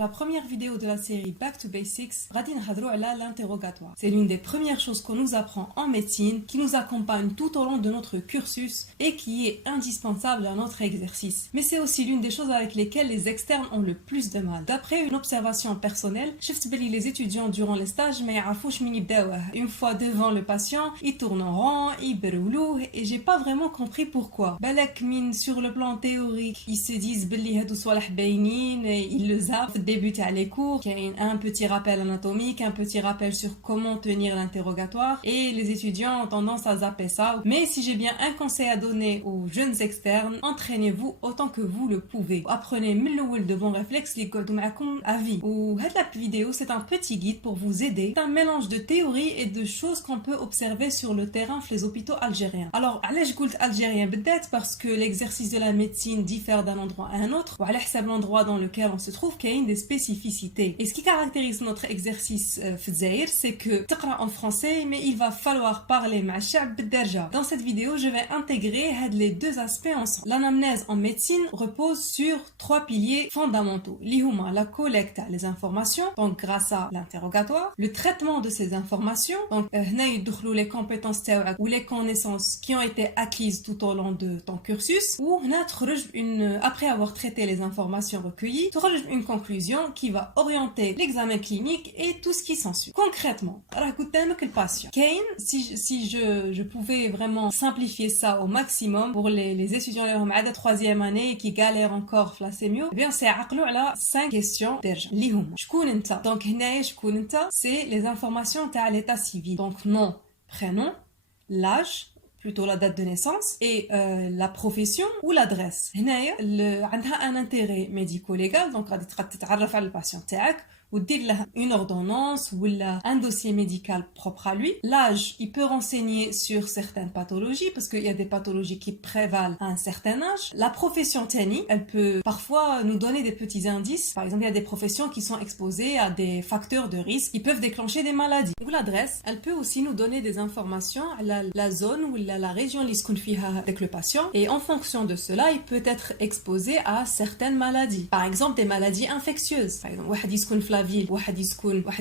la première vidéo de la série Back to Basics, غادي نهضروا على l'interrogatoire. C'est l'une des premières choses qu'on nous apprend en médecine, qui nous accompagne tout au long de notre cursus et qui est indispensable à notre exercice. Mais c'est aussi l'une des choses avec lesquelles les externes ont le plus de mal. D'après une observation personnelle, شفت بلي les étudiants durant les stages ما يعرفوش من يبداوه. Une fois devant le patient, ils tournent en rond, ils بروولوه et j'ai pas vraiment compris pourquoi. بالك من sur le plan théorique, ils se disent بلي هادو صوالح باينين, ils le zappent début à les cours, qu'il y a un petit rappel anatomique, un petit rappel sur comment tenir l'interrogatoire et les étudiants ont tendance à zapper ça. Mais si j'ai bien un conseil à donner aux jeunes externes, entraînez-vous autant que vous le pouvez. Apprenez من الأول de bons réflexes اللي يقعدوا معكم à vie. وهاد la vidéo, c'est un petit guide pour vous aider. C'est un mélange de théories et de choses qu'on peut observer sur le terrain les hôpitaux algériens. Alors, علاش قلت algérien بالذات parce que l'exercice de la médecine diffère d'un endroit à un autre. وعلى حسب l'endroit dans lequel on se trouve, qu'il y a une des spécificités. Et ce qui caractérise notre exercice في الجزائر, c'est que تقرأ en français, mais il va falloir parler مع الشعب بالدرجة. Dans cette vidéo, je vais intégrer les deux aspects ensemble. L'anamnèse en médecine repose sur 3 piliers fondamentaux. اللي هما la collecte des informations, donc grâce à l'interrogatoire, le traitement de ces informations, donc هنا يدخلوا les compétences تاعك ou les connaissances qui ont été acquises tout au long de ton cursus, ou هنا تخرج après avoir traité les informations recueillies, تخرج une conclusion qui va orienter l'examen clinique et tout ce qui s'ensuit. Concrètement, راه قدامك le patient. كاين si je pouvais vraiment simplifier ça au maximum pour les étudiants qui ont عادة 3e année et qui galèrent encore في la sémio, eh bien c'est عقلوا على 5 questions déjà. اللي هما شكون انت؟ Donc هنايا شكون انت؟ c'est les informations تاع l'état civil. Donc nom, prénom, l'âge, plutôt la date de naissance, et la profession ou l'adresse. هنايا عندها un intérêt médico-légal, donc غادي تتعرف على الباسيون تاعك ودير له une ordonnance ou un dossier médical propre à lui. L'âge, il peut renseigner sur certaines pathologies parce qu'il y a des pathologies qui prévalent à un certain âge. La profession TANI, elle peut parfois nous donner des petits indices. Par exemple, il y a des professions qui sont exposées à des facteurs de risque qui peuvent déclencher des maladies. Ou l'adresse, elle peut aussi nous donner des informations à la zone ou la région اللي يسكن فيها avec le patient. Et en fonction de cela, il peut être exposé à certaines maladies. Par exemple, des maladies infectieuses. Par exemple, واحد يسكن في ville, واحد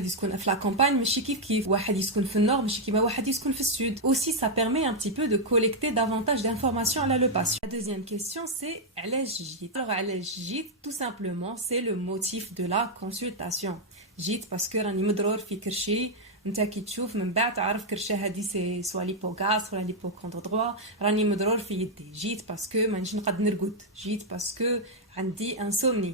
يسكن في la campagne ماشي كيف واحد يسكن في النور ماشي كيما واحد يسكن في السود. Aussi ça permet un petit peu de collecter davantage d'informations à le patient. La deuxième question c'est علاش جيت. Alors علاش جيت, tout simplement c'est le motif de la consultation. جيت parce que راني مضرور في كرشي, انت كي تشوف من بعد تعرف كرشه هذه سي سوا ليبوغاس ولا ليبوكوندروا, راني مضرور في يدي. جيت باسكو ما نجيش نقد نرقد. جيت باسكو عندي انسومني.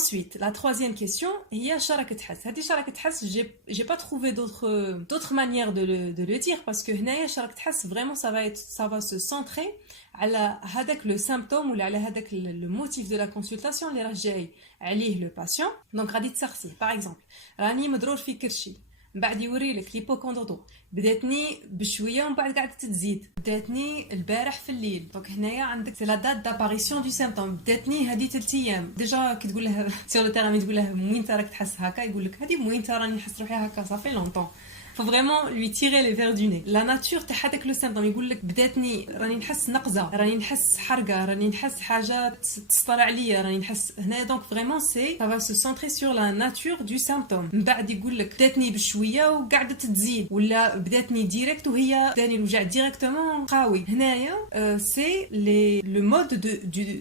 Ensuite, la troisième question, il y a شراك تحس. هذه شراك تحس, j'ai pas trouvé d'autres manières de le dire parce que هنايا شراك تحس vraiment ça va se centrer على هذاك le symptôme ou على هذاك le motif de la consultation اللي راه جاي عليه le patient. Donc غادي تسرسيه. Par exemple, راني مضرور في كرشي. من بعد يوري لك ليبوكوندروتو, بداتني بشويه ومن بعد قاعده تزيد, بداتني البارح في الليل. دونك هنايا عندك سي لا دات داباريسيون دو سيمبتوم, بداتني هذه 3 ايام. ديجا كي تقول له سير لو تيران, تقول له وين راك تحس هكا, يقول لك هذه وين راني نحس روحي هكا صافي لونطون. faut vraiment lui tirer les vers du nez. La nature تاع هذاك لو سيمبتوم يقول لك بداتني راني نحس نقزه, راني نحس حرقه, راني نحس حاجه تسطر عليا, راني نحس هنا. donc vraiment c'est ça va se centrer sur la nature du symptôme. من بعد يقول لك بداتني بشويه وقاعده تزيد, ولا بداتني ديريكت وهي داني الوجع ديريكتومون قوي. هنايا c'est le mode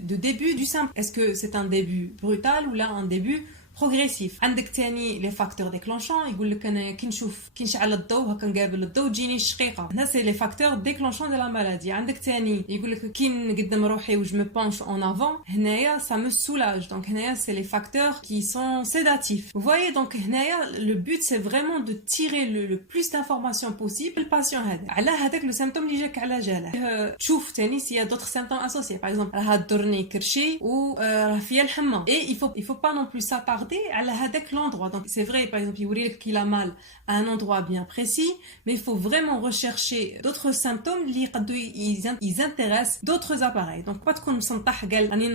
de début du symptôme. est-ce que c'est un début brutal ou là un début progressif. عندك تاني les facteurs déclenchants, يقول لك انا كي نشوف كي نشعل الضوء هكا نقابل الضوء تجيني الشقيقه. هنا c'est les facteurs déclenchants de la maladie. عندك تاني يقول لك كي نقدم روحي و je me penche en avant, هنايا ça me soulage. donc هنايا c'est les facteurs qui sont sédatifs. vous voyez, donc هنايا le but c'est vraiment de tirer le plus d'informations possible le patient هذا على هذاك le symptôme اللي جاك على جاله. تشوف تاني s'il y a d'autres symptômes associés. par exemple راه ضرني كرشي و راه فيا الحمى, et il faut pas non plus s'attarder على هذاك l'endroit. donc c'est vrai, par exemple يوري لك qu'il a mal à un endroit bien précis, mais il faut vraiment rechercher d'autres symptômes اللي يقدروا ils intéressent d'autres appareils. donc pas تكون مسنطح قال راني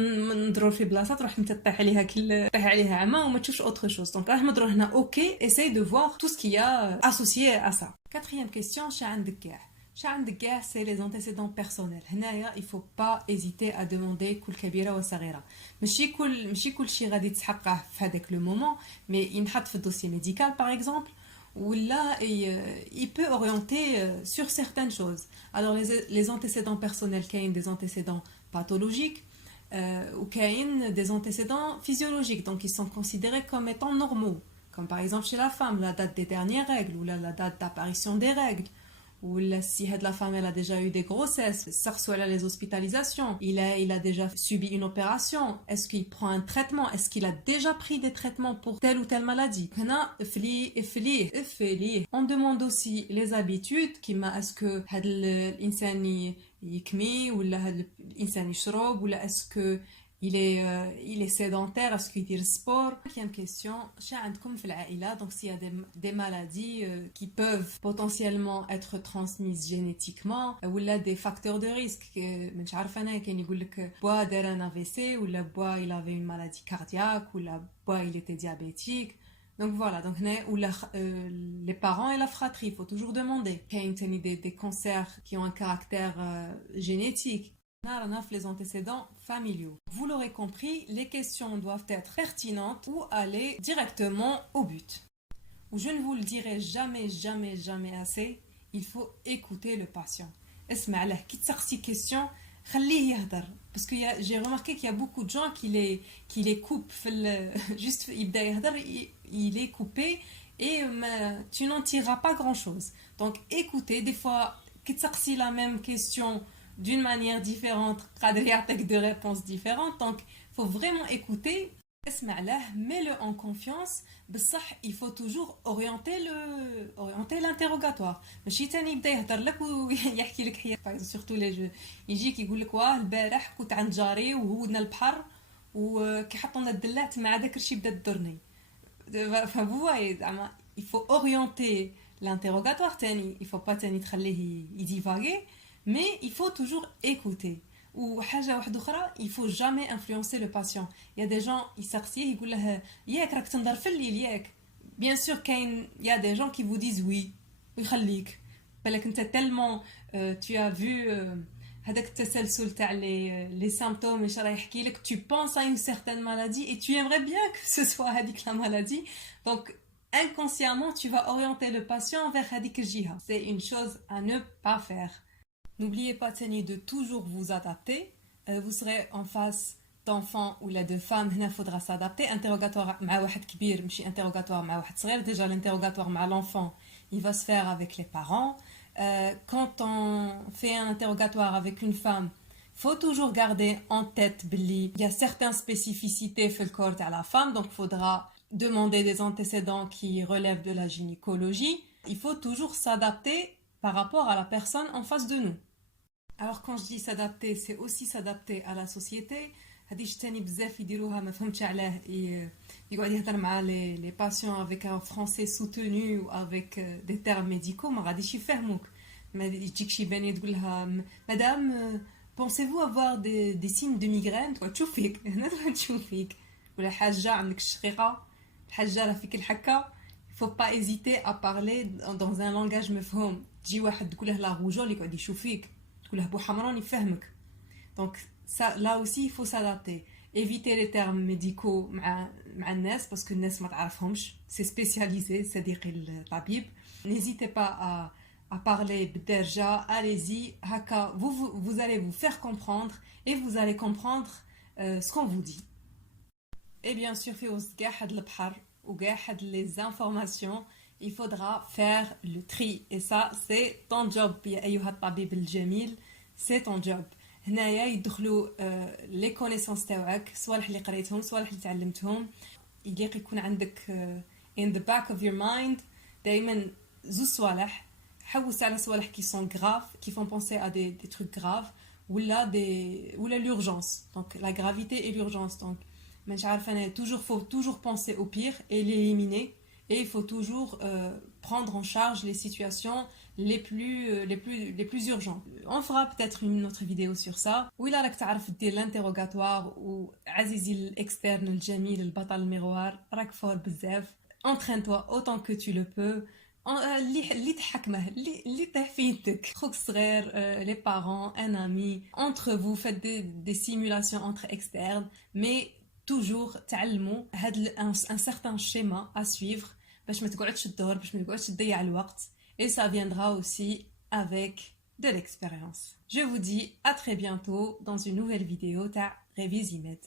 نضرور في بلاصه تروح انت تطيح عليها تطيح عليها عمى وما تشوفش autre chose. donc راه مضرور هنا, ok, essaye de voir tout ce qu'il y a associé à ça. quatrième question, شا عندك كاع C'est les antécédents personnels. Il ne faut pas hésiter à demander كل كبيرة وصغيرة. ماشي كل شيء غادي تحققه في هذاك le moment, mais ينحط في الدوسي médical par exemple, où là il peut orienter sur certaines choses. Alors les antécédents personnels, il y a des antécédents pathologiques ou il y a des antécédents physiologiques, donc ils sont considérés comme étant normaux, comme par exemple chez la femme la date des dernières règles ou la date d'apparition des règles. Ou si la femme elle a déjà eu des grossesses, ça reçoit les hospitalisations, il a déjà subi une opération, est-ce qu'il prend un traitement, est-ce qu'il a déjà pris des traitements pour telle ou telle maladie. On demande aussi les habitudes, est-ce que l'insan يكمي ولا هذا الانسان يشرب ولا est-ce il est sédentaire, est-ce qu'il fait sport. Deuxième question, donc s'il y a des maladies qui peuvent potentiellement être transmises génétiquement ou là des facteurs de risque, مش عارفه انا كان يقول لك بوا دار un AVC ou là بوا il avait une maladie cardiaque ou là بوا il était diabétique. Donc voilà, donc les parents et la fratrie, il faut toujours demander. Il y a des cancers qui ont un caractère génétique. Les antécédents familiaux. Vous l'aurez compris, les questions doivent être pertinentes ou aller directement au but. Ou je ne vous le dirai jamais assez, il faut écouter le patient. اسمع له كي تسقسي question خليه يهدر parce que j'ai remarqué qu'il y a beaucoup de gens qui les coupent juste يبدا يهدر il est coupé et tu n'en tireras pas grand chose. Donc écoutez, des fois كي تسقسي la même question d'une manière différente, avec deux réponses différentes, donc il faut vraiment écouter. Mets-le en confiance. Il faut toujours orienter l'interrogatoire. Surtout les jeux. Il يقول لك واه البارح كنت عند جاري وهودنا البحر وكي حطونا الدلات مع داك الشيء بدا تضرني. Il faut orienter l'interrogatoire. Il faut pas تخليه يديفاغي. Mais il faut toujours écouter. Ou حاجة واحدة أخرى, il faut jamais influencer le patient. Il y a des gens, ils s'arcient, ils disent ياك راك تنظر في الليل ياك. Bien sûr, il y a des gens qui vous disent oui, ويخليك. بالك انت tellement tu as vu هذاك التسلسل تاع les symptômes ايش راه يحكي لك, tu penses à une certaine maladie et tu aimerais bien que ce soit هذيك la maladie. Donc inconsciemment, tu vas orienter le patient vers هذيك الجهة. C'est une chose à ne pas faire. N'oubliez pas de toujours vous adapter. Vous serez en face d'enfants ou là de femmes, il faudra s'adapter. Interrogatoire مع واحد كبير ماشي interrogatoire مع واحد صغير. Déjà l'interrogatoire مع l'enfant, il va se faire avec les parents. Quand on fait un interrogatoire avec une femme, faut toujours garder en tête qu'il y a certaines spécificités في الكور تاع la femme, donc il faudra demander des antécédents qui relèvent de la gynécologie. Il faut toujours s'adapter par rapport à la personne en face de nous. Alors quand je dis s'adapter, c'est aussi s'adapter à la société. هاديش تاني بزاف يديروها ما فهمتش علاه يقعد يهضر مع les patients avec un français soutenu ou avec des termes médicaux ما غاديش يفهموك. ما يجيك شي بنيه تقول لها madame, pensez-vous avoir des signes de migraine, تشوف فيك هنا تشوف فيك ولا حاجه عندك الشقيقه الحاجه راه فيك الحكه. Il faut pas hésiter à parler dans un langage مفهوم. تجي واحد تقول له لا روجول يقعد يشوف فيك تقول له بو حمران يفهمك. Donc ça, là aussi il faut s'adapter. Éviter les termes médicaux مع الناس parce que الناس ما تعرفهمش, c'est spécialisé, c'est dire الطبيب. N'hésitez pas à parler بالدارجة, allez-y هكا vous allez vous faire comprendre et vous allez comprendre ce qu'on vous dit. Et bien sûr في وسط كاع هاد البحر وكاع هاد les informations, il faudra faire le tri. Et ça, c'est ton job. يا أيها الطبيب الجميل, c'est ton job. هنايا يدخلوا les connaissances تاعك, صوالح اللي قريتهم, صوالح اللي تعلمتهم. يليق يكون عندك in the back of your mind دائما زوج صوالح. حوس على صوالح qui sont graves, qui font penser à des trucs graves, ou là l'urgence. Donc la gravité et l'urgence. Donc مش عارفة أنا, faut toujours penser au pire et l'éliminer. Et il faut toujours prendre en charge les situations les plus urgentes. On fera peut-être une autre vidéo sur ça. وإلا راك تعرف دير l'interrogatoire وعزيزي الإكسترن الجميل البطل المغوار راك فور بزاف. Entraîne-toi autant que tu le peux. اللي تحكمه اللي طيح في يدك خوك الصغير les parents un ami entre vous faites des simulations entre externes mais toujours تعلموا هاد un certain schéma à suivre باش ما تقعدش تدور باش ما تقعدش تضيع الوقت et ça viendra aussi avec de l'expérience. Je vous dis à très bientôt dans une nouvelle vidéo تاع Révisimed.